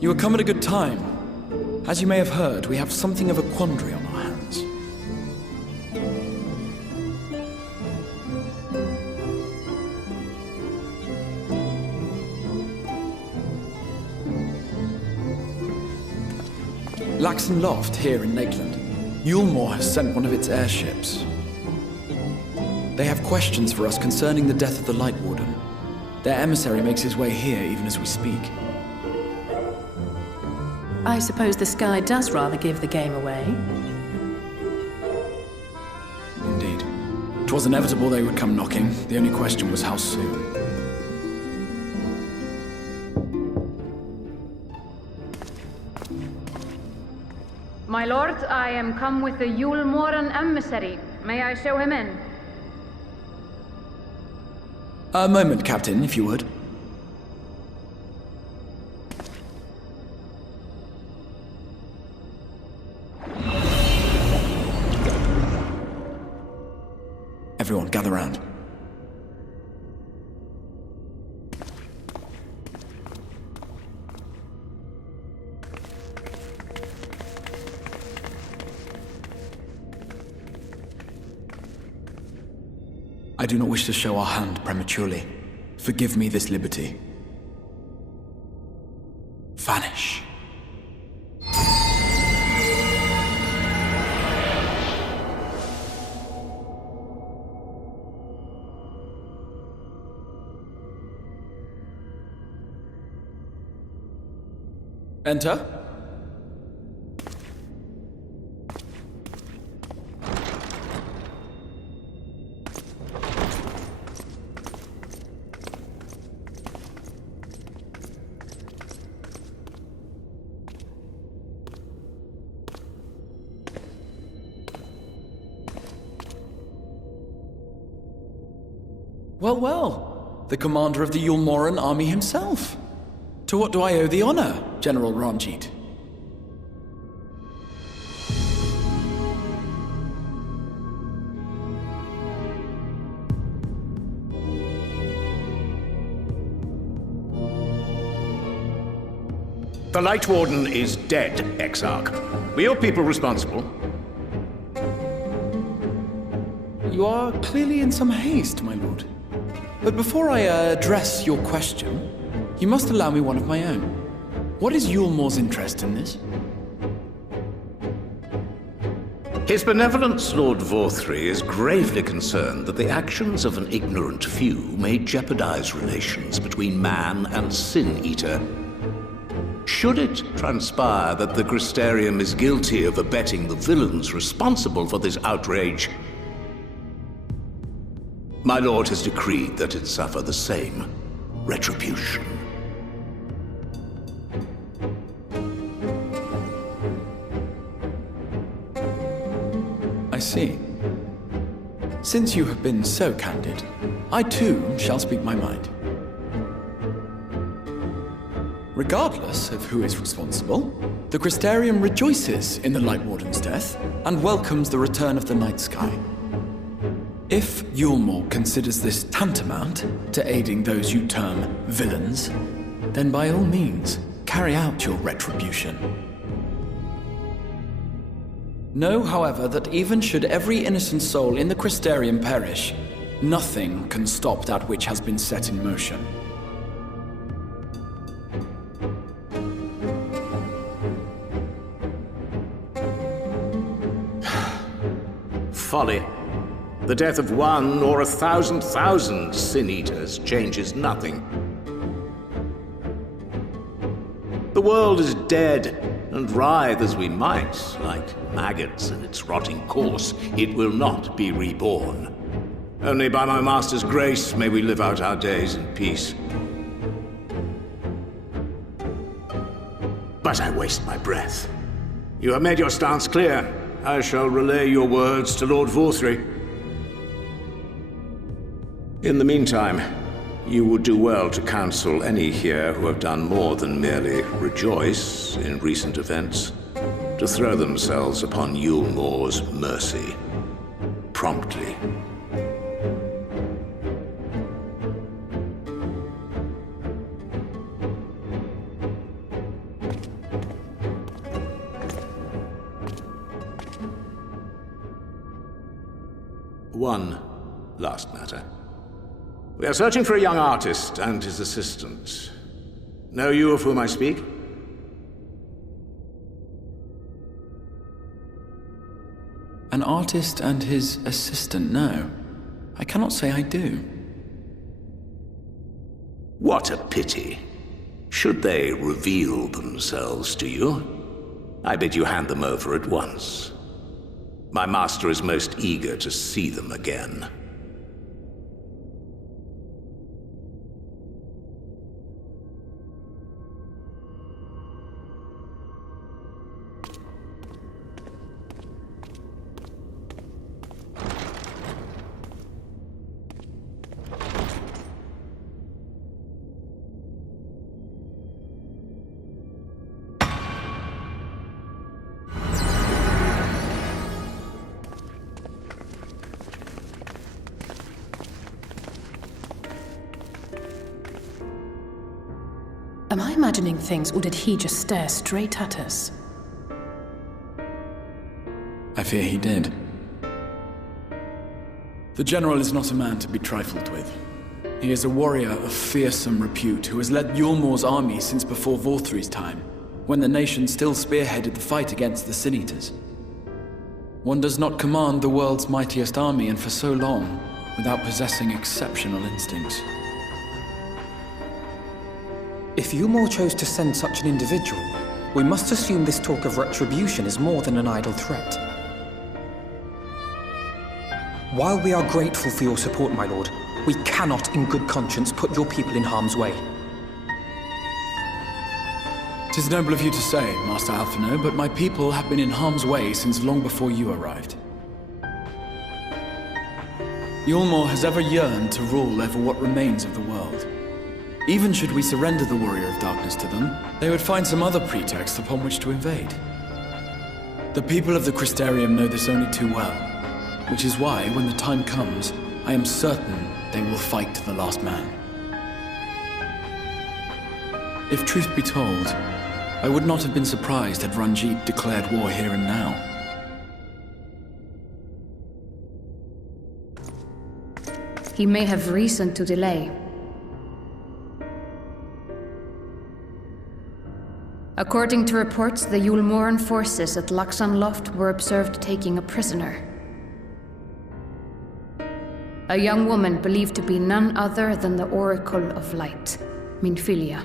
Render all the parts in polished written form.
You have come at a good time. As you may have heard, we have something of a quandary on our hands. Laxon Loft, here in Lakeland. Yulmore has sent one of its airships. They have questions for us concerning the death of the Light Warden. Their emissary makes his way here even as we speak. I suppose the sky does rather give the game away. Indeed. 'Twas inevitable they would come knocking. The only question was how soon. My lord, I am come with the Yulmoran emissary. May I show him in? A moment, Captain, if you would. Everyone, gather round. I do not wish to show our hand prematurely. Forgive me this liberty. Vanish. Enter. Well, well. The commander of the Yulmoran army himself. To what do I owe the honor, General Ranjit? The Light Warden is dead, Exarch. Were your people responsible? You are clearly in some haste, my lord. But before I address your question, you must allow me one of my own. What is Yulmore's interest in this? His benevolence, Lord Vorthry, is gravely concerned that the actions of an ignorant few may jeopardize relations between man and Sin Eater. Should it transpire that the Crystarium is guilty of abetting the villains responsible for this outrage, my lord has decreed that it suffer the same retribution. I see. Since you have been so candid, I too shall speak my mind. Regardless of who is responsible, the Crystarium rejoices in the Light Warden's death and welcomes the return of the night sky. If Yulmore considers this tantamount to aiding those you term villains, then by all means, carry out your retribution. Know, however, that even should every innocent soul in the Crystarium perish, nothing can stop that which has been set in motion. Folly. The death of one or 1,000,000 Sin Eaters changes nothing. The world is dead, and writhe as we might, like maggots in its rotting course, it will not be reborn. Only by my master's grace may we live out our days in peace. But I waste my breath. You have made your stance clear. I shall relay your words to Lord Vorthry. In the meantime, you would do well to counsel any here who have done more than merely rejoice in recent events, to throw themselves upon Yulmore's mercy, promptly. One last matter. We are searching for a young artist and his assistant. Know you of whom I speak? An artist and his assistant, no. I cannot say I do. What a pity. Should they reveal themselves to you, I bid you hand them over at once. My master is most eager to see them again. Am I imagining things, or did he just stare straight at us? I fear he did. The General is not a man to be trifled with. He is a warrior of fearsome repute who has led Yulmor's army since before Vorthri's time, when the nation still spearheaded the fight against the Sin-Eaters. One does not command the world's mightiest army, and for so long, without possessing exceptional instincts. If Yulmor chose to send such an individual, we must assume this talk of retribution is more than an idle threat. While we are grateful for your support, my lord, we cannot in good conscience put your people in harm's way. 'Tis noble of you to say, Master Alphino, but my people have been in harm's way since long before you arrived. Yulmor has ever yearned to rule over what remains of the world. Even should we surrender the Warrior of Darkness to them, they would find some other pretext upon which to invade. The people of the Crystarium know this only too well, which is why, when the time comes, I am certain they will fight to the last man. If truth be told, I would not have been surprised had Ranjit declared war here and now. He may have reason to delay. According to reports, the Yulmoran forces at Laxan Loft were observed taking a prisoner. A young woman believed to be none other than the Oracle of Light, Minfilia.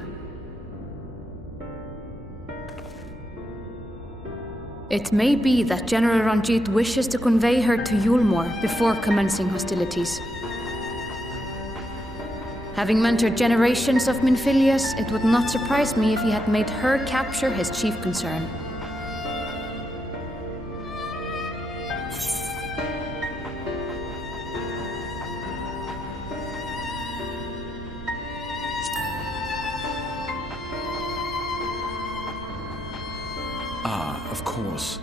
It may be that General Ranjit wishes to convey her to Yulmor before commencing hostilities. Having mentored generations of Minfilias, it would not surprise me if he had made her capture his chief concern. Of course.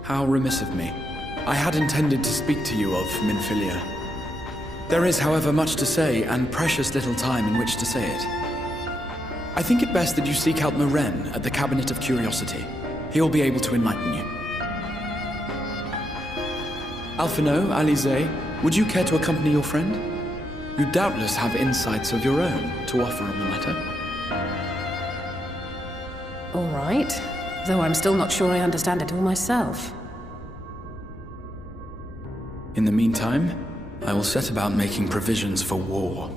How remiss of me. I had intended to speak to you of Minfilia. There is, however, much to say, and precious little time in which to say it. I think it best that you seek out Maren at the Cabinet of Curiosity. He'll be able to enlighten you. Alphino, Alize, would you care to accompany your friend? You doubtless have insights of your own to offer on the matter. All right. Though I'm still not sure I understand it all myself. In the meantime, I will set about making provisions for war.